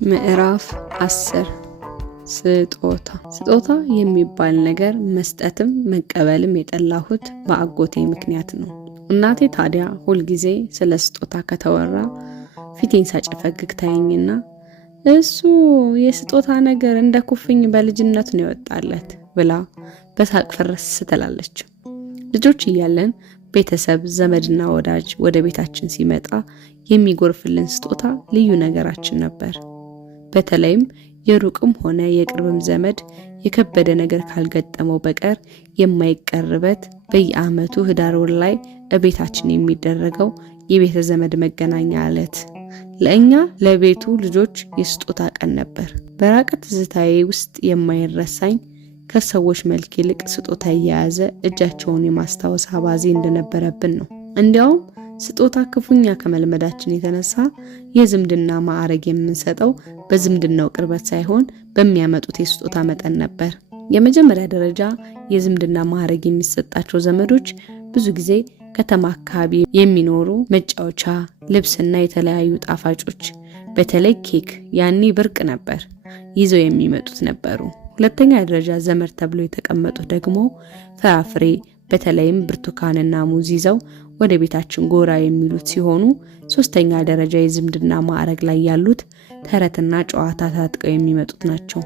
ምዕራፍ 10 ስጦታ የሚባል ነገር መስጠትም መቀበልም የጠላሁት በአጎቴ ምክንያት ነው። እናቴ ታዲያ ሁል ጊዜ ስለ ስጦታ ከተወራ ፊቴን ሳጨፈግግ ታየኝና እሱ የስጦታ ነገር እንደ ኩፍኝ በልጅነት ነው ይወጣለት ብላ በሳቅ ፈረስ ትላለች። ልጆች እያለን ቤተሰብ ዘመድና ወዳጅ ወደ ቤታችን ሲመጣ የሚጎርፍልን ስጦታ ልዩ ነገራችን ነበር። በተለይም የሩቅም ሆነ የቅርብም ዘመድ የከበደ ነገር ካልገጠመው በቀር የማይቀርበት በየዓመቱ ህዳር ወር ላይ እቤታችን የሚደረገው የቤተ ዘመድ መገናኛ ዕለት ለእኛ ለቤቱ ልጆች የስጦታ ቀን ነበር። በራቀ ትዝታዬ ውስጥ የማይረሳኝ ከሰዎች መልክ ይልቅ ስጦታ የያዘ እጃቸውን የማስታወስ አባዜ እንደነበረብን ነው። እንዲያውም ስጦታ ክፉኛ ከመልመዳችን የተነሳ የዝምድና ማዕረግ የምንሰጠው በዝምድናው ቅርበት ሳይሆን በሚያመጡት የስጦታ መጠን ነበር። የመጀመሪያ ደረጃ የዝምድና ማዕረግ የሚሰጣቸው ዘመዶች ብዙ ጊዜ ከተማ አካባቢ የሚኖሩ መጫወቻ፣ ልብስና የተለያዩ ጣፋጮች፣ በተለይ ኬክ ያኔ ብርቅ ነበር፣ ይዘው የሚመጡት ነበሩ። ሁለተኛ ደረጃ ዘመድ ተብሎ የተቀመጡት ደግሞ ፍራፍሬ፣ በተለይም ብርቱካንና ሙዝ ይዘው ወደ ቤታችን ጎራ የሚሉት ሲሆኑ፣ ሶስተኛ ደረጃ የዝምድና ማዕረግ ላይ ያሉት ተረትና ጨዋታ ታጥቀው የሚመጡት ናቸው።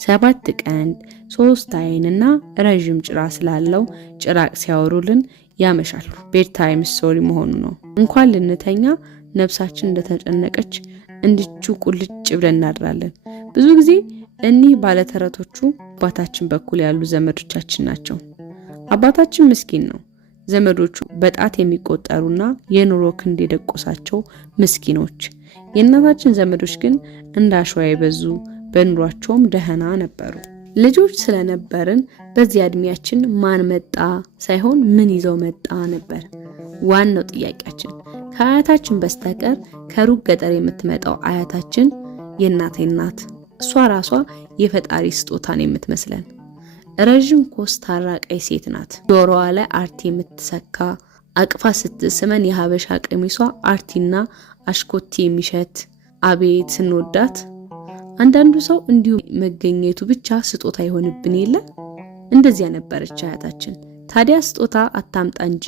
7 ቀንድ 3 አይንና ረጅም ጭራ ስላለው ጭራቅ ሲያወሩልን ያመሻሉ። ቤድ ታይም ስቶሪ መሆኑ ነው። እንኳን ልንተኛ ነፍሳችን እንደተጨነቀች እንድቹ ቁልጭ ብለን እናድራለን። ብዙ ጊዜ እኒህ ባለተረቶቹ አባታችን በኩል ያሉ ዘመዶቻችን ናቸው። አባታችን ምስኪን ነው። ዘመዶቹ በጣት የሚቆጠሩና የኑሮ ክንድ የደቆሳቸው ምስኪኖች። የእናታችን ዘመዶች ግን እንዳሸዋ የበዙ በኑሯቸውም ደህና ነበሩ። ልጆች ስለነበርን በዚህ እድሜያችን ማን መጣ ሳይሆን ምን ይዘው መጣ ነበር ዋናው ጥያቄያችን። ከአያታችን በስተቀር ከሩቅ ገጠር የምትመጣው አያታችን የእናቴ እናት፣ እሷ ራሷ የፈጣሪ ስጦታን የምትመስለን ረጅም ኮስታራ ቀይ ሴት ናት። ጆሮዋ ላይ አርቲ የምትሰካ አቅፋ ስትስመን የሀበሻ ቀሚሷ አርቲና አሽኮቲ የሚሸት አቤት ስንወዳት። አንዳንዱ ሰው እንዲሁ መገኘቱ ብቻ ስጦታ ይሆንብን የለ። እንደዚያ ነበረች አያታችን። ታዲያ ስጦታ አታምጣ እንጂ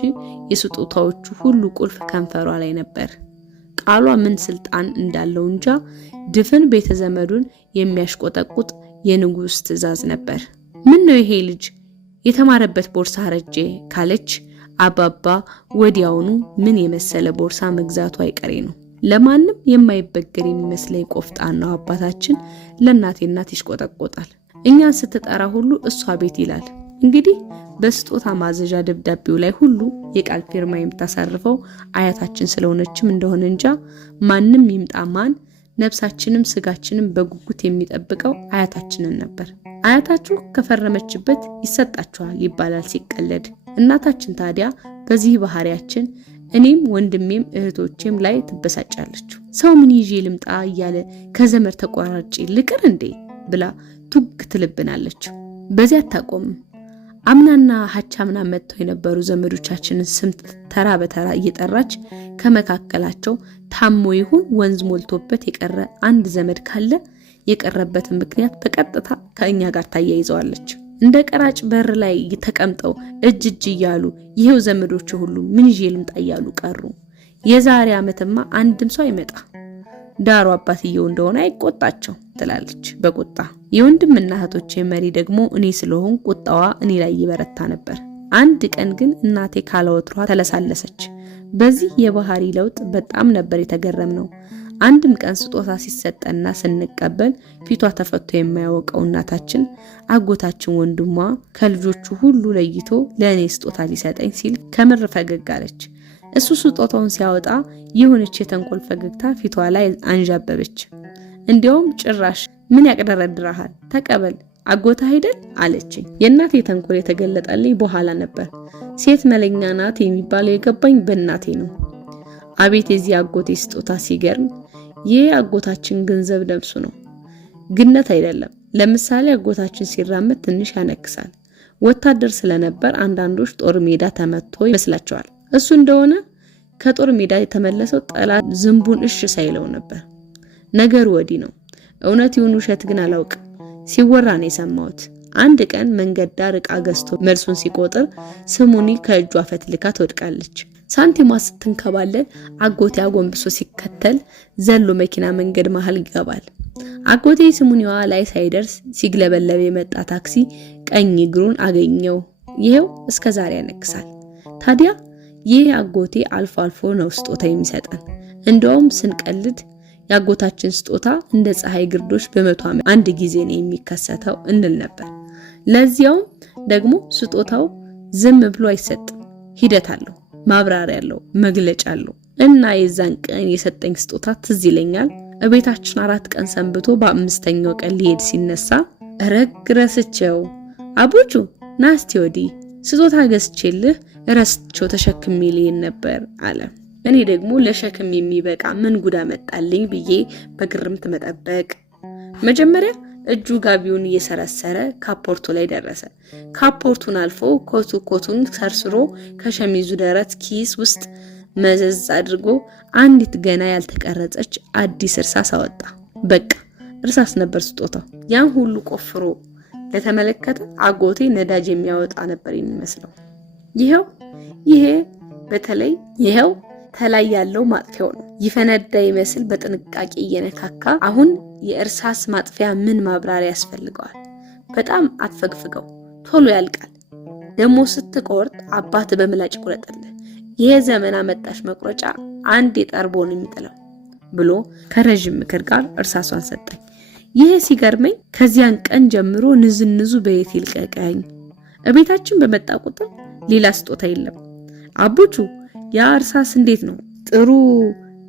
የስጦታዎቹ ሁሉ ቁልፍ ከንፈሯ ላይ ነበር። ቃሏ ምን ስልጣን እንዳለው እንጃ ድፍን ቤተ ዘመዱን የሚያሽቆጠቁጥ የንጉስ ትእዛዝ ነበር። ምን ነው ይሄ ልጅ የተማረበት ቦርሳ ረጄ ካለች አባባ ወዲያውኑ ምን የመሰለ ቦርሳ መግዛቱ አይቀሬ ነው። ለማንም የማይበገር የሚመስለኝ ቆፍጣናው አባታችን ለእናቴ እናት ይሽቆጠቆጣል። እኛን ስትጠራ ሁሉ እሷ ቤት ይላል። እንግዲህ በስጦታ ማዘዣ ደብዳቤው ላይ ሁሉ የቃል ፊርማ የምታሳርፈው አያታችን ስለሆነችም እንደሆነ እንጃ ማንም ይምጣ ማን ነፍሳችንም ስጋችንም በጉጉት የሚጠብቀው አያታችንን ነበር። አያታችሁ ከፈረመችበት ይሰጣችኋል ይባላል ሲቀለድ። እናታችን ታዲያ በዚህ ባህሪያችን እኔም ወንድሜም እህቶቼም ላይ ትበሳጫለች። ሰው ምን ይዤ ልምጣ እያለ ከዘመድ ተቋራጭ ልቅር እንዴ ብላ ቱግ ትልብናለች። በዚያ አታቆምም። አምናና ሀቻምና መጥተው የነበሩ ዘመዶቻችንን ስም ተራ በተራ እየጠራች ከመካከላቸው ታሞ ይሁን ወንዝ ሞልቶበት የቀረ አንድ ዘመድ ካለ የቀረበትን ምክንያት በቀጥታ ከእኛ ጋር ታያይዘዋለች። እንደ ቀራጭ በር ላይ ተቀምጠው እጅ እያሉ ይሄው ዘመዶቹ ሁሉ ምን ይዤ ልምጣ እያሉ ቀሩ። የዛሬ ዓመትማ አንድም ሰው አይመጣ፣ ዳሩ አባትየው እንደሆነ አይቆጣቸው ትላለች በቁጣ። የወንድምና እህቶቼ መሪ ደግሞ እኔ ስለሆን ቁጣዋ እኔ ላይ ይበረታ ነበር። አንድ ቀን ግን እናቴ ካለወትሯ ተለሳለሰች። በዚህ የባህሪ ለውጥ በጣም ነበር የተገረምነው። አንድም ቀን ስጦታ ሲሰጠና ስንቀበል ፊቷ ተፈቶ የማያወቀው እናታችን አጎታችን ወንድሟ ከልጆቹ ሁሉ ለይቶ ለእኔ ስጦታ ሊሰጠኝ ሲል ከምር ፈገግ አለች። እሱ ስጦታውን ሲያወጣ የሆነች የተንኮል ፈገግታ ፊቷ ላይ አንዣበበች። እንዲያውም ጭራሽ ምን ያቅደረድራሃል ተቀበል አጎታ አይደል አለችኝ። የእናቴ ተንኮል የተገለጠልኝ በኋላ ነበር። ሴት መለኛ ናት የሚባለው የገባኝ በእናቴ ነው። አቤት የዚህ አጎቴ ስጦታ ሲገርም! ይህ አጎታችን ገንዘብ ነብሱ ነው፣ ግነት አይደለም። ለምሳሌ አጎታችን ሲራመድ ትንሽ ያነክሳል። ወታደር ስለነበር አንዳንዶች ጦር ሜዳ ተመቶ ይመስላቸዋል። እሱ እንደሆነ ከጦር ሜዳ የተመለሰው ጠላት ዝንቡን እሽ ሳይለው ነበር። ነገሩ ወዲህ ነው። እውነት ይሁን ውሸት ግን አላውቅም። ሲወራ ነው የሰማሁት። አንድ ቀን መንገድ ዳር ዕቃ ገዝቶ መልሱን ሲቆጥር ስሙኒ ከእጇ ፈትልካ ትወድቃለች። ሳንቲሟ ስትንከባለል አጎቴ አጎንብሶ ሲከተል ዘሎ መኪና መንገድ መሃል ይገባል። አጎቴ ስሙኒዋ ላይ ሳይደርስ ሲግለበለብ የመጣ ታክሲ ቀኝ እግሩን አገኘው። ይሄው እስከ ዛሬ ያነክሳል። ታዲያ ይሄ አጎቴ አልፎ አልፎ ነው ስጦታ የሚሰጠን። እንደውም ስንቀልድ ያጎታችን ስጦታ እንደ ፀሐይ ግርዶሽ በመቶ ዓመት አንድ ጊዜ ነው የሚከሰተው እንል ነበር። ለዚያውም ደግሞ ስጦታው ዝም ብሎ አይሰጥም። ሂደት አለው፣ ማብራሪያ አለው፣ መግለጫ አለው። እና የዛን ቀን የሰጠኝ ስጦታ ትዝ ይለኛል። እቤታችን 4 ቀን ሰንብቶ በ5ኛው ቀን ሊሄድ ሲነሳ ረስቸው አቡቹ ናስቲ ወዲህ ስጦታ ገዝቼልህ ረስቸው ተሸክሜ ልሄድ ነበር አለ። እኔ ደግሞ ለሸክም የሚበቃ ምን ጉዳ መጣልኝ ብዬ በግርምት መጠበቅ። መጀመሪያ እጁ ጋቢውን እየሰረሰረ ካፖርቱ ላይ ደረሰ። ካፖርቱን አልፎ ኮቱን ሰርስሮ ከሸሚዙ ደረት ኪስ ውስጥ መዘዝ አድርጎ አንዲት ገና ያልተቀረጸች አዲስ እርሳስ አወጣ። በቃ እርሳስ ነበር ስጦታው። ያን ሁሉ ቆፍሮ ለተመለከተ አጎቴ ነዳጅ የሚያወጣ ነበር የሚመስለው። ይሄው ተላይ ያለው ማጥፊያው ነው። ይፈነዳ ይመስል በጥንቃቄ እየነካካ አሁን የእርሳስ ማጥፊያ ምን ማብራሪያ ያስፈልገዋል? በጣም አትፈግፍገው፣ ቶሎ ያልቃል። ደግሞ ስትቆርጥ አባት በምላጭ ቁረጥልህ። ይሄ ዘመን አመጣሽ መቁረጫ አንድ የጠርቦ ነው የሚጥለው ብሎ ከረጅም ምክር ጋር እርሳሷን ሰጠኝ። ይሄ ሲገርመኝ ከዚያን ቀን ጀምሮ ንዝንዙ በየት ይልቀቀኝ። እቤታችን በመጣ ቁጥር ሌላ ስጦታ የለም። አቡቹ ያ እርሳስ እንዴት ነው? ጥሩ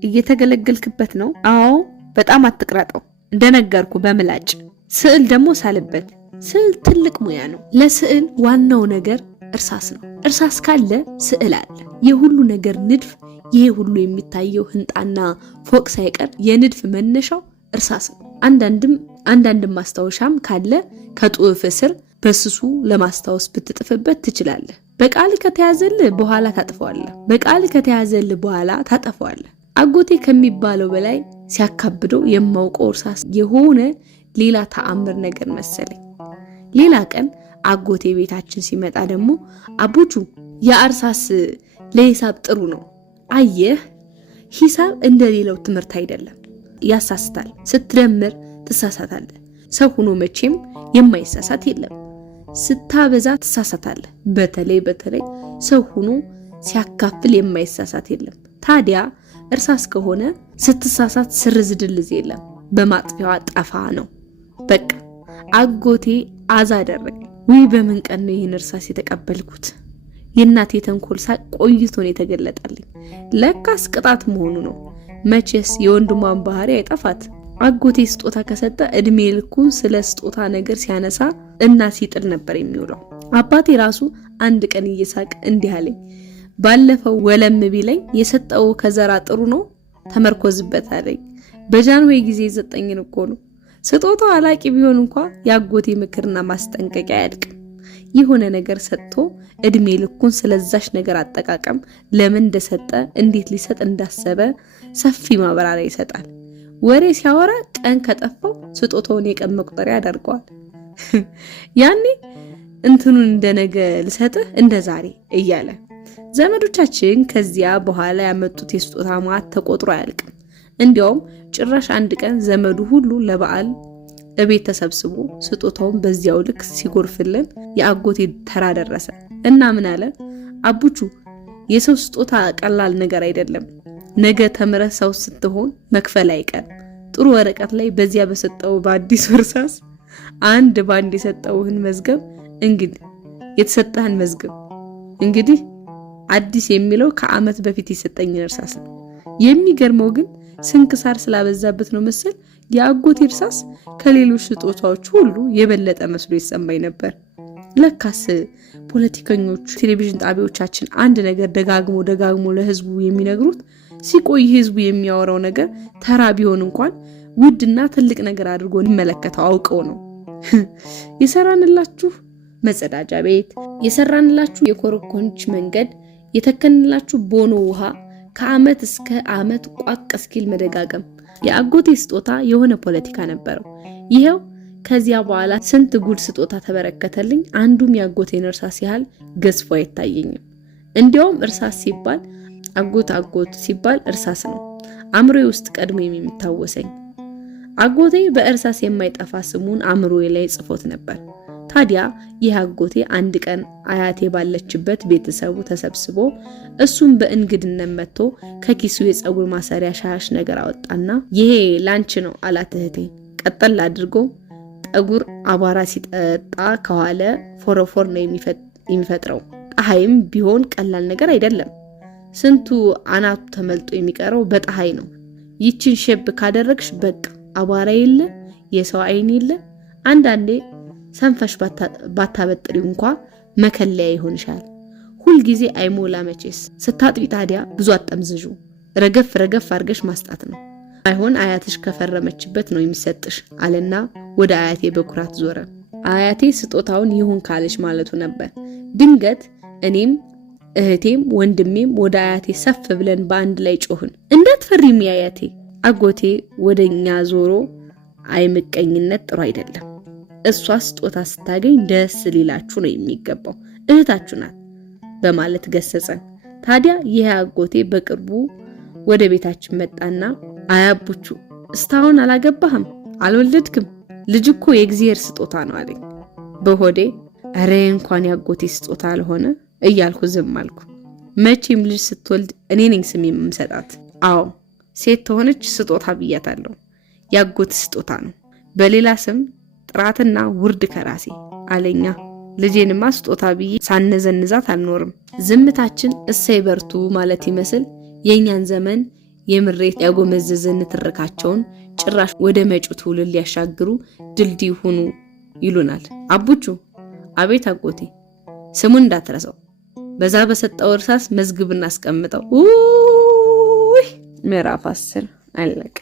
እየተገለገልክበት ነው? አዎ፣ በጣም አትቅረጠው። እንደነገርኩ በምላጭ ስዕል ደግሞ ሳልበት። ስዕል ትልቅ ሙያ ነው። ለስዕል ዋናው ነገር እርሳስ ነው። እርሳስ ካለ ስዕል አለ። የሁሉ ነገር ንድፍ፣ ይሄ ሁሉ የሚታየው ህንጣና ፎቅ ሳይቀር የንድፍ መነሻው እርሳስ ነው። አንዳንድም ማስታወሻም ካለ ከጡፍ ስር በስሱ ለማስታወስ ብትጥፍበት ትችላለህ። በቃል ከተያዘልህ በኋላ ታጠፈዋለህ። አጎቴ ከሚባለው በላይ ሲያካብደው የማውቀው እርሳስ የሆነ ሌላ ተአምር ነገር መሰለኝ። ሌላ ቀን አጎቴ ቤታችን ሲመጣ ደግሞ አቡቹ ያ እርሳስ ለሂሳብ ጥሩ ነው። አየህ፣ ሂሳብ እንደሌላው ትምህርት አይደለም፣ ያሳስታል። ስትደምር ትሳሳታለህ። ሰው ሆኖ መቼም የማይሳሳት የለም። ስታበዛ ትሳሳታለህ። በተለይ ሰው ሆኖ ሲያካፍል የማይሳሳት የለም። ታዲያ እርሳስ ከሆነ ስትሳሳት ስርዝ ድልዝ የለም፣ በማጥፊያዋ ጠፋ ነው። በቃ አጎቴ አዛ አደረገ። ወይ በምን ቀን ነው ይህን እርሳስ የተቀበልኩት? የእናቴ ተንኮል ሳቅ ቆይቶ ነው የተገለጠልኝ። ለካስ ቅጣት መሆኑ ነው። መቼስ የወንድሟን ባህሪ አይጠፋት። አጎቴ ስጦታ ከሰጠ እድሜ ልኩን ስለ ስጦታ ነገር ሲያነሳ እና ሲጥል ነበር የሚውለው። አባቴ ራሱ አንድ ቀን እየሳቅ እንዲህ አለኝ። ባለፈው ወለም ቢለኝ የሰጠው ከዘራ ጥሩ ነው ተመርኮዝበት አለኝ። በጃንሆይ ጊዜ የሰጠኝን እኮ ነው። ስጦታው አላቂ ቢሆን እንኳን ያጎቴ ምክርና ማስጠንቀቂያ አያልቅም። የሆነ ነገር ሰጥቶ እድሜ ልኩን ስለዛሽ ነገር አጠቃቀም ለምን እንደሰጠ እንዴት ሊሰጥ እንዳሰበ ሰፊ ማብራሪያ ይሰጣል። ወሬ ሲያወራ ቀን ከጠፋው ስጦታውን የቀን መቁጠሪያ ያደርገዋል። ያኔ እንትኑን እንደነገ ልሰጥህ እንደ ዛሬ እያለ ዘመዶቻችን ከዚያ በኋላ ያመጡት የስጦታ ማዕት ተቆጥሮ አያልቅም። እንዲያውም ጭራሽ አንድ ቀን ዘመዱ ሁሉ ለበዓል እቤት ተሰብስቦ ስጦታውን በዚያው ልክ ሲጎርፍልን የአጎቴ ተራ ደረሰ እና ምን አለ፣ አቡቹ የሰው ስጦታ ቀላል ነገር አይደለም። ነገ ተምረህ ሰው ስትሆን መክፈል አይቀር። ጥሩ ወረቀት ላይ በዚያ በሰጠው በአዲስ እርሳስ አንድ ባንድ የሰጠውህን መዝገብ እንግዲህ የተሰጠህን መዝገብ እንግዲህ አዲስ የሚለው ከዓመት በፊት የሰጠኝን እርሳስ ነው። የሚገርመው ግን ስንክሳር ስላበዛበት ነው መሰል የአጎቴ እርሳስ ከሌሎች ስጦታዎች ሁሉ የበለጠ መስሎ ይሰማኝ ነበር። ለካስ ፖለቲከኞች፣ ቴሌቪዥን ጣቢያዎቻችን አንድ ነገር ደጋግሞ ለህዝቡ የሚነግሩት ሲቆይ ህዝቡ የሚያወራው ነገር ተራ ቢሆን እንኳን ውድና ትልቅ ነገር አድርጎ እንመለከተው አውቀው ነው። የሰራንላችሁ መጸዳጃ ቤት፣ የሰራንላችሁ የኮረኮንች መንገድ፣ የተከንላችሁ ቦኖ ውሃ ከዓመት እስከ ዓመት ቋቅ እስኪል መደጋገም የአጎቴ ስጦታ የሆነ ፖለቲካ ነበረው። ይሄው ከዚያ በኋላ ስንት ጉድ ስጦታ ተበረከተልኝ። አንዱም የአጎቴን እርሳስ ያህል ገዝፎ አይታየኝም። እንዲያውም እርሳስ ሲባል አጎት ሲባል እርሳስ ነው አእምሮዬ ውስጥ ቀድሞ የሚታወሰኝ። አጎቴ በእርሳስ የማይጠፋ ስሙን አእምሮዬ ላይ ጽፎት ነበር። ታዲያ ይህ አጎቴ አንድ ቀን አያቴ ባለችበት ቤተሰቡ ተሰብስቦ እሱም በእንግድነት መጥቶ ከኪሱ የፀጉር ማሰሪያ ሻሽ ነገር አወጣና ይሄ ላንቺ ነው አላት እህቴ። ቀጠል አድርጎ ጠጉር አቧራ ሲጠጣ ከዋለ ፎረፎር ነው የሚፈጥረው። ፀሐይም ቢሆን ቀላል ነገር አይደለም። ስንቱ አናቱ ተመልጦ የሚቀረው በፀሐይ ነው። ይችን ሼብ ካደረግሽ በቃ አቧራ የለ የሰው አይን የለ። አንዳንዴ ሰንፈሽ ባታበጥሪው እንኳ መከለያ ይሆንሻል። ሁልጊዜ አይሞላ መቼስ። ስታጥቢ ታዲያ ብዙ አጠምዝዡ፣ ረገፍ አድርገሽ ማስጣት ነው። አይሆን አያትሽ ከፈረመችበት ነው የሚሰጥሽ አለና ወደ አያቴ በኩራት ዞረ። አያቴ ስጦታውን ይሁን ካለሽ ማለቱ ነበር። ድንገት እኔም እህቴም ወንድሜም ወደ አያቴ ሰፍ ብለን በአንድ ላይ ጮህን። እንዳትፈሪም አያቴ። አጎቴ ወደኛ ዞሮ አይምቀኝነት ጥሩ አይደለም። እሷ ስጦታ ስታገኝ ደስ ሊላችሁ ነው የሚገባው፣ እህታችሁ ናት በማለት ገሰጸን። ታዲያ ይሄ አጎቴ በቅርቡ ወደ ቤታችን መጣና አያቡቹ እስካሁን አላገባህም አልወለድክም፣ ልጅ እኮ የእግዚአብሔር ስጦታ ነው አለኝ። በሆዴ አረ እንኳን ያጎቴ ስጦታ አልሆነ እያልኩ ዝም አልኩ። መቼም ልጅ ስትወልድ እኔ ነኝ ስም የምሰጣት። አዎ ሴት ተሆነች ስጦታ ብያታለሁ። ያጎት ስጦታ ነው፣ በሌላ ስም ጥራትና ውርድ ከራሴ አለኛ። ልጄንማ ስጦታ ብዬ ሳነዘንዛት አልኖርም። ዝምታችን እሰይ በርቱ ማለት ይመስል የኛን ዘመን የምሬት ያጎመዘዘን ትርካቸውን ጭራሽ ወደ መጪው ትውልድ ሊያሻግሩ ድልድይ ሁኑ ይሉናል። አቡቹ አቤት አጎቴ፣ ስሙን እንዳትረሳው። በዛ በሰጠው እርሳስ መዝግብና አስቀምጠው። ምዕራፍ 10 አለቀ።